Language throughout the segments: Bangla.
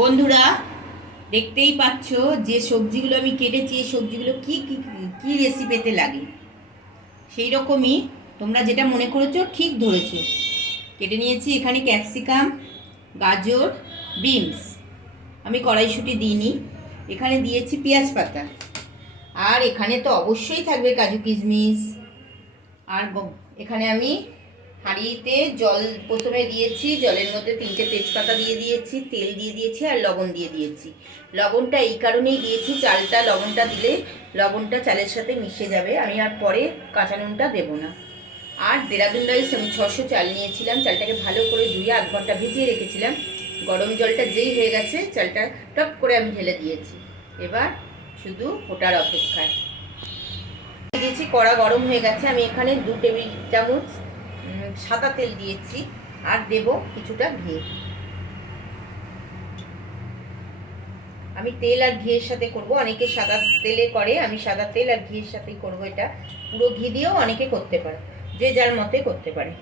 বন্ধুরা, দেখতেই পাচ্ছ যে সবজিগুলো আমি কেটেছি, এই সবজিগুলো কি কি কি রেসিপিতে লাগে। সেই রকমই তোমরা যেটা মনে করেছো ঠিক ধরেছো। কেটে নিয়েছি এখানে ক্যাপসিকাম, গাজর, বিনস। আমি কড়াইশুঁটি দিইনি। এখানে দিয়েছি পেঁয়াজ পাতা। আর এখানে তো অবশ্যই থাকবে কাজু কিশমিশ। আর এখানে আমি হাঁড়িতে জল প্রথমে দিয়েছি, জলের মধ্যে 3টে তেজপাতা দিয়ে দিয়েছি, তেল দিয়ে দিয়েছি আর লবণ দিয়ে দিয়েছি। লবণটা এই কারণেই দিয়েছি, চালটা লবণটা দিলে লবণটা চালের সাথে মিশে যাবে, আমি আর পরে কাঁচা নুনটা দেবো না। আর দেরাদুন রাইস আমি 600 চাল নিয়েছিলাম, চালটাকে ভালো করে ধুয়ে 8 ঘন্টা ভিজিয়ে রেখেছিলাম। গরম জলটা যেই হয়ে গেছে চালটা টপ করে আমি ঢেলে দিয়েছি। এবার শুধু ফোটার অপেক্ষায় দিয়েছি। কড়া গরম হয়ে গেছে, আমি এখানে 2 টেবিল চামচ সাদা তেল দিয়েছি আর দেব কিছুটা ঘি। আমি তেল আর ঘিয়ের সাথে করব, অনেকে সাদা তেলে করে, আমি সাদা তেল আর ঘিয়ের সাথেই করব। এটা পুরো ঘি দিয়েও অনেকে করতে পারে, যে যার মতে করতে পারে,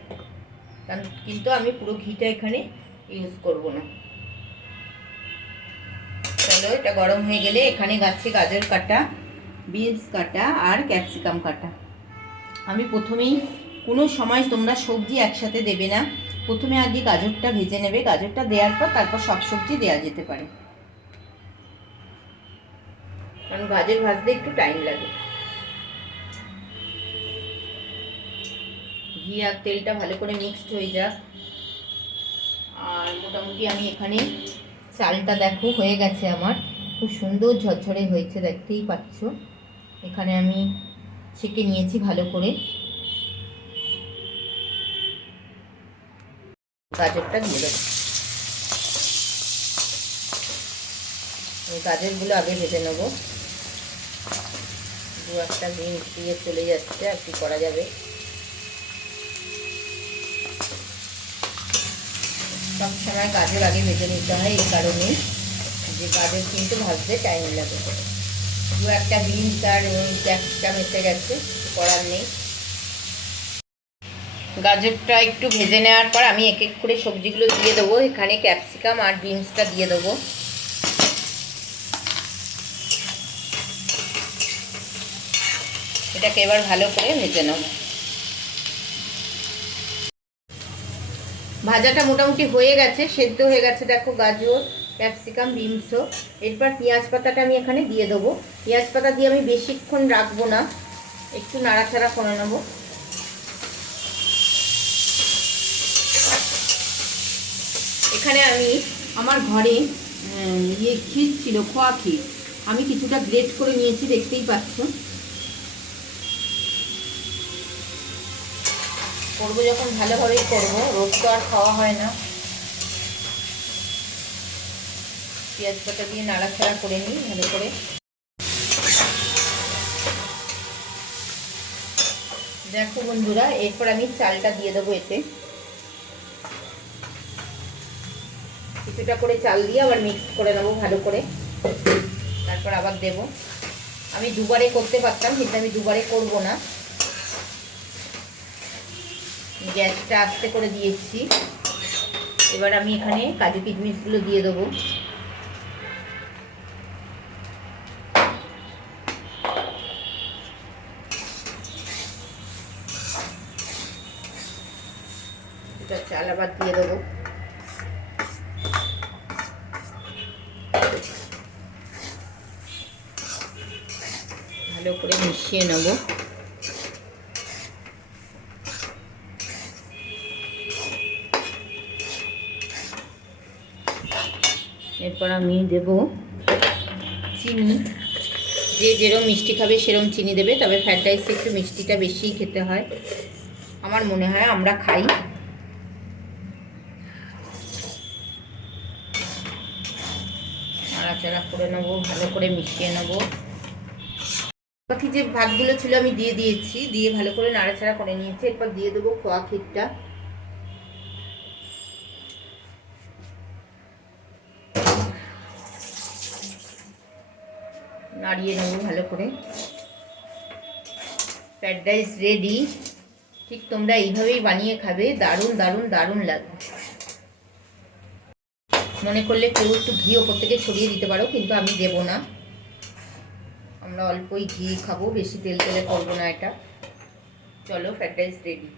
কারণ কিন্তু আমি পুরো ঘিটা এখানে ইউজ করব না। চলো, এটা গরম হয়ে গেলে এখানে গাছে গাজর কাটা, বিনস কাটা আর ক্যাপসিকাম কাটা। আমি প্রথমেই, কোনো সময় তোমরা সবজি একসাথে দেবে না, প্রথমে আগে গাজরটা ভেজে নেবে। গাজরটা দেওয়ার পর তারপর সব সবজি দেওয়া যেতে পারে, কারণ গাজর ভাজতে একটু টাইম লাগে। ঘি আর তেলটা ভালো করে মিক্সড হয়ে যাক। আর মোটামুটি আমি এখানে চালটা দেখো হয়ে গেছে আমার, খুব সুন্দর ঝরঝরে হয়েছে, দেখতেই পাচ্ছ। এখানে আমি ছেঁকে নিয়েছি ভালো করে। গাজরটা দিয়ে দেবো। গাজরগুলো আগে ভেজে নেবো। 2-1টা বিনস দিয়ে চলে যাচ্ছে, আর কি করা যাবে। সবসময় গাজর আগে ভেজে নিতে হয়, এই কারণে যে গাজর কিন্তু ভাজতে টাইম লাগে। 2-1টা বিনস আর ওই ক্যাপসিকাম এসে গেছে, করার নেই। গাজরটা একটু ভেজে নেওয়ার পর আমি এক এক করে সবজিগুলো দিয়ে দেবো। এখানে ক্যাপসিকাম আর বিনসটা দিয়ে দেবো। এটাকে এবার ভালো করে ভেজে নেব। ভাজাটা মোটামুটি হয়ে গেছে, সেদ্ধ হয়ে গেছে দেখো গাজর, ক্যাপসিকাম, বিনসও। এরপর পেঁয়াজ পাতাটা আমি এখানে দিয়ে দেবো। পেঁয়াজ পাতা দিয়ে আমি বেশিক্ষণ রাখবো না, একটু নাড়াচাড়া করে নেবো। এখানে আমি আমার ঘরে ক্ষীর ছিল, খোয়া ক্ষীর, আমি কিছুটা গ্রেট করে নিয়েছি, দেখতেই পাচ্ছ। করবো যখন ভালোভাবেই করবো, রোজ তো আর খাওয়া হয় না। পেঁয়াজ পাতা দিয়ে নাড়াচাড়া করে নিই ভালো করে। দেখো বন্ধুরা, এরপর আমি চালটা দিয়ে দেবো এতে। কিছুটা করে চাল দিয়ে আবার মিক্স করে নেবো ভালো করে, তারপর আবার দেব। আমি দুবারে করতে পারতাম, কিন্তু আমি দুবারে করব না। গ্যাসটা আস্তে করে দিয়েছি। এবার আমি এখানে কাজু কিশমিশগুলো দিয়ে দেবো। এটা চাল আবার দিয়ে দেবো। ভালো করে মিশিয়ে নেব। এরপর আমি দেব চিনি। যে যেরকম মিষ্টি খাবে সেরকম চিনি দেবে, তবে ফ্রাইড রাইসে একটু মিষ্টিটা বেশিই খেতে হয়, আমার মনে হয়, আমরা খাই। নাড়াচাড়া করে নেবো, ভালো করে মিশিয়ে নেবো। বাকি যে ভাতগুলো ছিল আমি দিয়ে দিয়েছি, দিয়ে ভালো করে নাড়াচাড়া করে নিয়েছি। এরপর দিয়ে দেবো খোয়া ক্ষীরটা। নাড়িয়ে নেবো ভালো করে। Fried rice ready. ঠিক তোমরা এইভাবেই বানিয়ে খাবে, দারুণ দারুণ দারুণ লাগবে। মনে করলে কেউ একটু ঘি ওপর থেকে ছড়িয়ে দিতে পারো, কিন্তু আমি দেবো না। আমরা অল্পই ঘি খাবো, বেশি তেল তেলে করবো না এটা। চলো, ফ্রাইড রাইস রেডি।